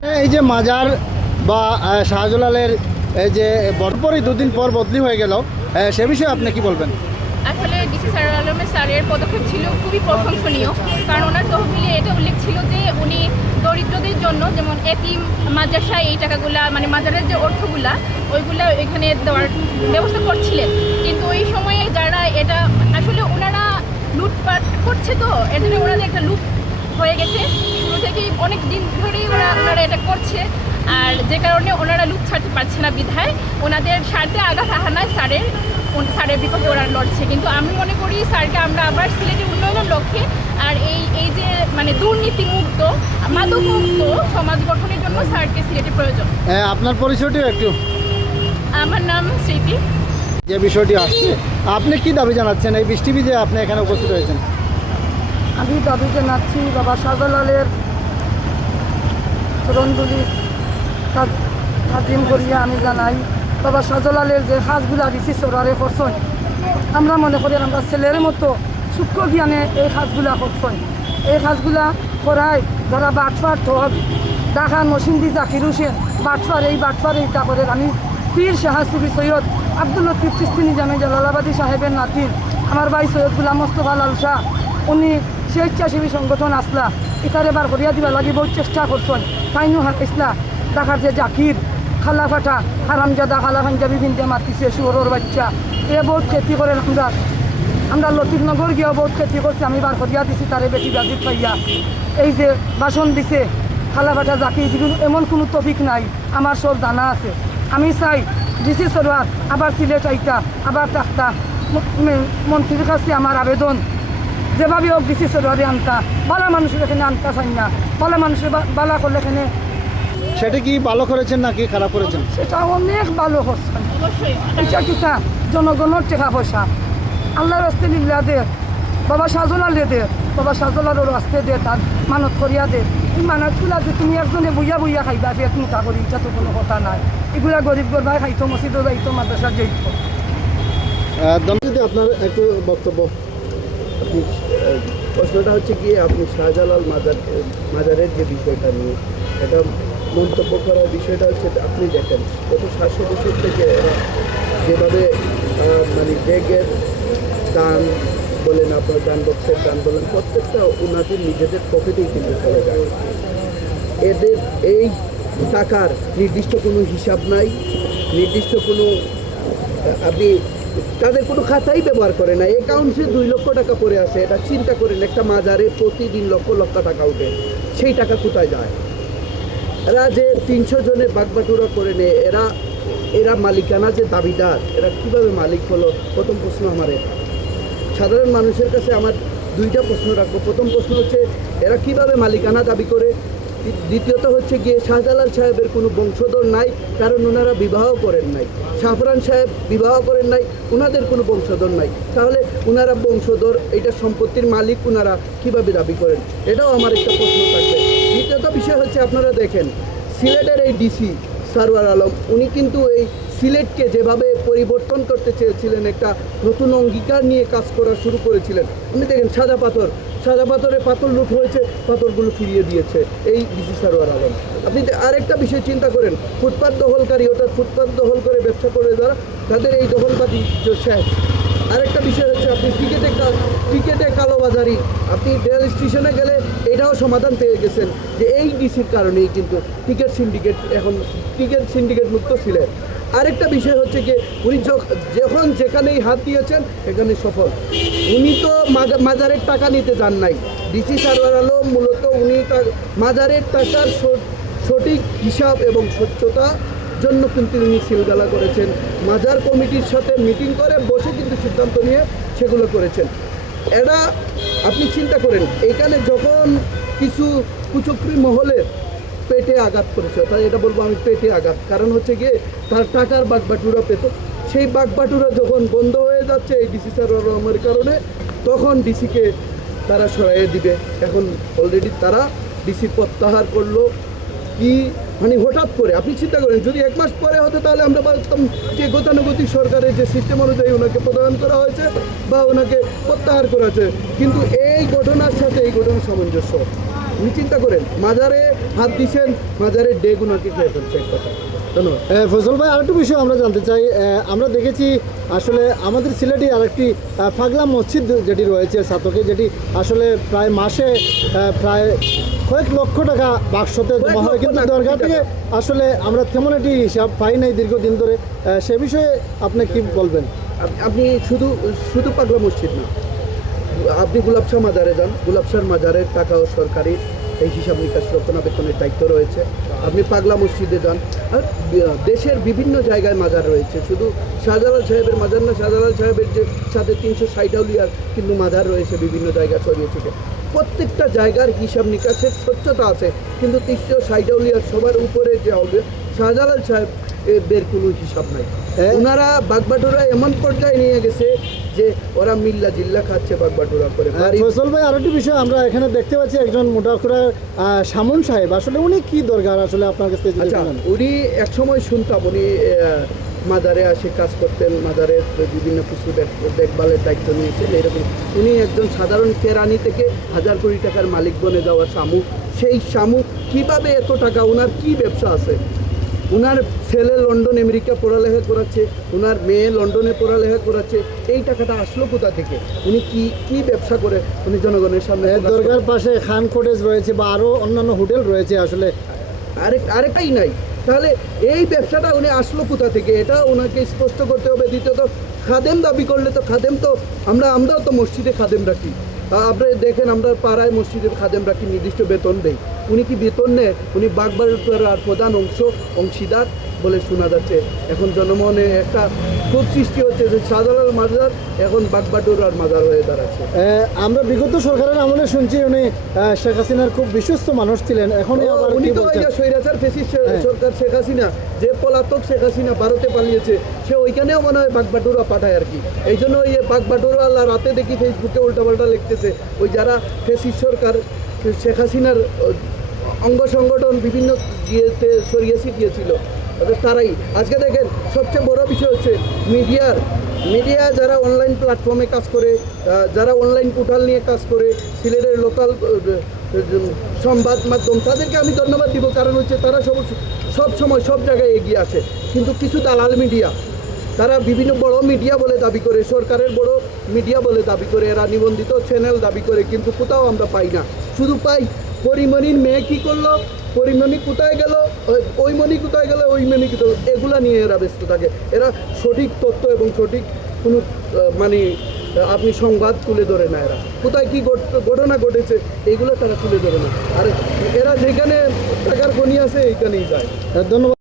এই যে মাজার বা শাহজালালের এই যে পরপরই দুদিন পর বদলি হয়ে গেল, সে বিষয়ে আপনি কি বলবেন? আসলে ডিসি স্যার আলমের স্যারের পদক্ষেপ ছিল খুবই প্রশংসনীয়, কারণ ওনার তহবিলে এটা উল্লেখ ছিল যে উনি দরিদ্রদের জন্য, যেমন এতিম মাদ্রাসায় এই টাকাগুলা মানে মাজারের যে অর্থগুলা ওইগুলা এখানে দেওয়ার ব্যবস্থা করছিলেন। কিন্তু ওই সময়ে যারা এটা আসলে ওনারা লুটপাট করছে, তো এর জন্য ওনাদের একটা লুট হয়ে গেছে শুরু থেকেই, অনেক দিন ধরেই ওনারা এটা করছে। আর যে কারণে ওনারা লুট ছাড়তে পারছে না বিধায় ওনাদের স্বার্থে আঘাত হানায় স্যারের বিপক্ষে ওরা লড়ছে। কিন্তু আমি মনে করি স্যারকে আমরা আবার সিলেটের উন্নয়নের লক্ষ্যে আর এই যে মানে দুর্নীতিমুক্ত মাদকমুক্ত সমাজ গঠনের জন্য স্যারকে সিলেটের প্রয়োজন। আপনার পরিচয়টিও একটু। আমার নাম স্মৃতি। যে বিষয়টি আসছে, আপনি কি দাবি জানাচ্ছেন এই বৃষ্টিবি যে আপনি এখানে উপস্থিত হয়েছেন? আমি দাবি জানাচ্ছি বাবা শাহজালালের চরণধুলি তাজিম করিয়া আমি জানাই, বাবা শাহজালালের যে কাজগুলা দিছি সরারে করছেন, আমরা মনে করি আমরা ছেলের মতো সূক্ষ্ম জ্ঞানে এই কাজগুলা করছেন। এই কাজগুলা করায় যারা বাটফার ঠক ঢাকা নসিন্দি জাকির হোসেন বাটফার এইটা করে। আমি পীর শাহ সুফি সৈয়দ আব্দুল লতিফ চিস্তি নিজামে জালালাবাদী সাহেবের নাতির আমার ভাই সৈয়দ গুলাম মোস্তফা লাল শাহ, উনি স্বেচ্ছাসেবী সংগঠন আসলা এটারে বার করিয়া দিবা লাগি বহুত চেষ্টা করছেন। তাইনু ইসলা ঢাকার যে জাকির খালাফাটা হারামজাদা খালা পাঞ্জাবি বিন্দে মাতিছে শুয়োরের বাচ্চা, এ বহুত খেতি করেন। আমরা লতিফনগর গিয়েও বহুত খেতি করছি, আমি বার করিয়া দিছি তারে বেটি বাজিত পাইয়া। এই যে বাসন দিছে খালাফাটা জাকির, এমন কোনো টপিক নাই, আমার সব জানা আছে। আমি চাই ডিসি সরোয়ার আবার সিলেট আইতা আবার থাকতা, মন্ত্রীর কাছে আমার আবেদন যেভাবে হোক ডিসি সরোয়ারে আনতা, বালা মানুষের এখানে আনতা চাই না, বালা মানুষের বালা করলে এখানে। সেটা কি ভালো করেছেন নাকি খারাপ করেছেন? সেটা অনেক ভালো করছেন। অবশ্যই এটা কিতা জনগণের টাকা পয়সা আল্লাহর রাস্তে লিল্লা দে, বাবা শাহজালালে দে, বাবা শাহজালালের রাস্তে দে, তার মানত করিয়া দে। এই মানতগুলা যে তুমি একজনে বইয়া বইয়া খাইবা পেট মোটা করি, এটা তো কোনো কথা নাই। এগুলা গরিব গরবাই খাইতো, মসজিদও যাইতো, মাদ্রাসা যাইতো। যদি আপনার একটু বক্তব্য। প্রশ্নটা হচ্ছে কি, আপনি শাহজালাল মাজারের যে বিষয়টা নিয়ে এটা মন্তব্য করার বিষয়টা হচ্ছে, আপনি দেখেন গত 700 বছর থেকে যেভাবে মানে ব্যাগের দান বলেন, আপনার দান বক্সের দান বলেন, প্রত্যেকটা ওনাদের নিজেদের পকেটেই কিন্তু চলে যায়। এদের এই টাকার নির্দিষ্ট কোনো হিসাব নাই, নির্দিষ্ট কোনো আপনি তাদের কোনো খাতাই ব্যবহার করে না। অ্যাকাউন্টসে 2 লক্ষ টাকা পড়ে আছে, এটা চিন্তা করেন, একটা মাজারে প্রতিদিন লক্ষ লক্ষ টাকা উঠে, সেই টাকা কোথায় যায়? এরা যে 300 জনের বাগবাটুরা করে নেয়, এরা মালিকানা যে দাবিদার, এরা কীভাবে মালিক হলো? প্রথম প্রশ্ন আমার এটা। সাধারণ মানুষের কাছে আমার 2টা প্রশ্ন রাখবো। প্রথম প্রশ্ন হচ্ছে এরা কীভাবে মালিকানা দাবি করে? দ্বিতীয়ত হচ্ছে গিয়ে শাহজালাল সাহেবের কোনো বংশধর নাই, কারণ ওনারা বিবাহ করেন নাই। শাহফরান সাহেব বিবাহ করেন নাই, ওনাদের কোনো বংশধর নাই। তাহলে ওনারা বংশধর, এইটা সম্পত্তির মালিক ওনারা কীভাবে দাবি করেন? এটাও আমার একটা প্রশ্ন থাকবে। দ্বিতীয়ত বিষয় হচ্ছে, আপনারা দেখেন সিলেটের এই ডিসি সারওয়ার আলম, উনি কিন্তু এই সিলেটকে যেভাবে পরিবর্তন করতে চেয়েছিলেন, একটা নতুন অঙ্গীকার নিয়ে কাজ করা শুরু করেছিলেন। আপনি দেখেন সাদা পাথরে পাথর লুট হয়েছে, পাথরগুলো ফিরিয়ে দিয়েছে এই ডিসি সারওয়ার আলম। আপনি আরেকটা বিষয় চিন্তা করেন, ফুটপাত দখলকারী, অর্থাৎ ফুটপাত দখল করে ব্যবসা করে যারা, তাদের এই দখলবাদী শেষ। আরেকটা বিষয় হচ্ছে, আপনি টিকেটে কালোবাজারি, আপনি রেল স্টেশনে গেলে এটাও সমাধান পেয়ে গেছেন যে এই ডিসির কারণেই কিন্তু টিকিট সিন্ডিকেট মুক্ত ছিলেন। আরেকটা বিষয় হচ্ছে কি, উনি যখন যেখানেই হাত দিয়েছেন এখানে সফল। উনি তো মাজারের টাকা নিতে যান নাই। ডিসি সারওয়ার আলম মূলত উনি মাজারের টাকার সঠিক হিসাব এবং স্বচ্ছতা জন্য কিন্তু উনি সিলগালা করেছেন। মাজার কমিটির সাথে মিটিং করে বসে কিন্তু সিদ্ধান্ত নিয়ে সেগুলো করেছেন। এরা আপনি চিন্তা করেন, এখানে যখন কিছু কুচক্রী মহলের পেটে আঘাত করেছে, তাই এটা বলবো আমি পেটে আঘাত, কারণ হচ্ছে গিয়ে তার টাকার বাগবাটুরা পেত, সেই বাগবাটুরা যখন বন্ধ হয়ে যাচ্ছে এই ডিসি সারওয়ার আলমের কারণে, তখন ডিসিকে তারা সরাইয়ে দিবে। এখন অলরেডি তারা ডিসি প্রত্যাহার করলো। কি মানে হঠাৎ করে আপনি চিন্তা করেন, যদি 1 মাস পরে হতো তাহলে আমরা বলতাম যে গতানুগতিক সরকারের যে সিস্টেম অনুযায়ী ওনাকে প্রদান করা হয়েছে বা ওনাকে প্রত্যাহার করা হয়েছে, কিন্তু এই ঘটনার সাথে এই ঘটনার সামঞ্জস্য আপনি চিন্তা করেন মাজারে হাত দিচ্ছেন, মাজারের ডেগ উনাকে খেয়ে ফেলছে, এক কথা। ধন্যবাদ। ফজল ভাই আরেকটু বিষয় আমরা জানতে চাই, আমরা দেখেছি আসলে আমাদের সিলেটে আরেকটি পাগলা মসজিদ যেটি রয়েছে সাতকে, যেটি আসলে প্রায় মাসে প্রায় কয়েক লক্ষ টাকা বাক্সতে জমা হয়, কিন্তু দরগা থেকে আসলে আমরা তেমন একটি হিসাব পাই নাই দীর্ঘদিন ধরে। সে বিষয়ে আপনি কি বলবেন? আপনি শুধু পাগলা মসজিদ না, আপনি গুলাবশাহ মাজারে যান, গুলাবশাহ মাজারের টাকাও সরকারি, এই হিসাব নিকাশ রক্ষণাবেক্ষণের দায়িত্ব রয়েছে। আপনি পাগলা মসজিদে যান, আর দেশের বিভিন্ন জায়গায় মাজার রয়েছে, শুধু শাহজালাল সাহেবের মাজার না, শাহজালাল সাহেবের যে সাথে 360 আউলিয়ার কিন্তু মাজার রয়েছে বিভিন্ন জায়গায় ছড়িয়ে ছিটে। প্রত্যেকটা জায়গার হিসাব নিকাশের স্বচ্ছতা আছে, কিন্তু 360 আউলিয়ার সবার উপরে যে আউলিয়া শাহজালাল সাহেব এর কোনো হিসাব নাই। ওনারা বাগবাটোরা এমন পর্যায়ে নিয়ে গেছে যে ওরা মিল্লা জিল্লা খাচ্ছে বাগবাটোরা করে। ফজল ভাই আরেকটি বিষয় আমরা এখানে দেখতে পাচ্ছি, একজন মোটাকুরা সামন সাহেব, আসলে উনি কি দরকার আসলে আপনার কাছে? আচ্ছা, উনি একসময় শুনতাম উনি মাজারে আসে কাজ করতেন, মাজারের বিভিন্ন কিছু দেখভালের দায়িত্ব নিয়েছেন এরকম। উনি একজন সাধারণ কেরানি থেকে 1000 কোটি টাকার মালিক বনে যাওয়া শামু। সেই শামু কিভাবে এত টাকা, ওনার কি ব্যবসা আছে? ওনার ছেলে লন্ডন আমেরিকা পড়ালেখা করাচ্ছে, ওনার মেয়ে লন্ডনে পড়ালেখা করাচ্ছে, এই টাকাটা আসলো কোথা থেকে? উনি কি ব্যবসা করে উনি জনগণের সামনে? দরগার পাশে খান কটেজ রয়েছে বা আরও অন্যান্য হোটেল রয়েছে, আসলে আরেকটাই নাই। তাহলে এই ব্যবসাটা উনি আসলো কোথা থেকে, এটা ওনাকে স্পষ্ট করতে হবে। দ্বিতীয়ত খাদেম দাবি করলে তো খাদেম তো আমরাও তো মসজিদে খাদেম রাখি। আপনি দেখেন আমরা পাড়ায় মসজিদের খাদেম রাখি, নির্দিষ্ট বেতন দেই। উনি কি বেতন নেয়? উনি বাগবাটোয়ার প্রধান অংশীদার বলে শোনা যাচ্ছে। এখন জনমনে একটা খুব সৃষ্টি হচ্ছে যে শাহজালাল মাজার এখন বাগবাটোয়ার মাজার হয়ে দাঁড়াচ্ছে। আমরা বিগত সরকারের আমলে শুনছি উনি শেখ হাসিনার খুব বিশ্বস্ত মানুষ ছিলেন, এখন উনি তো স্বৈরাচার ফেসিস্ট সরকার শেখ হাসিনা, যে পলাতক শেখ হাসিনা ভারতে পালিয়েছে, সে ওইখানেও মনে হয় বাগবাটোরা পাঠায় আর কি। এই জন্য ওই বাগবাটোরা রাতে দেখি ফেসবুকে উল্টাপাল্টা লিখতেছে, ওই যারা ফেসিস্ট সরকার শেখ হাসিনার অঙ্গ সংগঠন বিভিন্ন ইয়েতে সরিয়ে ছিটিয়েছিল, তারাই। আজকে দেখেন সবচেয়ে বড় বিষয় হচ্ছে মিডিয়া যারা অনলাইন প্ল্যাটফর্মে কাজ করে, যারা অনলাইন পোর্টাল নিয়ে কাজ করে, সিলেটের লোকাল সংবাদ মাধ্যম, তাদেরকে আমি ধন্যবাদ দিব। কারণ হচ্ছে তারা সব সময় সব জায়গায় এগিয়ে আসে। কিন্তু কিছু দালাল মিডিয়া, তারা বিভিন্ন বড় মিডিয়া বলে দাবি করে, সরকারের বড় মিডিয়া বলে দাবি করে, এরা নিবন্ধিত চ্যানেল দাবি করে, কিন্তু কোথাও আমরা পাই না। শুধু পাই পরিমণির মেয়ে কী করলো, পরিমণি কোথায় গেল, ওই মণি কোথায় গেল, ওই মণি কোথায়, এগুলা নিয়ে এরা ব্যস্ত থাকে। এরা সঠিক তথ্য এবং সঠিক কোনো মানে আপনি সংবাদ তুলে ধরে না, এরা কোথায় কী ঘটনা ঘটেছে এইগুলো তারা তুলে ধরে না। আর এরা যেখানে টাকার খনি আছে এইখানেই যায়। ধন্যবাদ।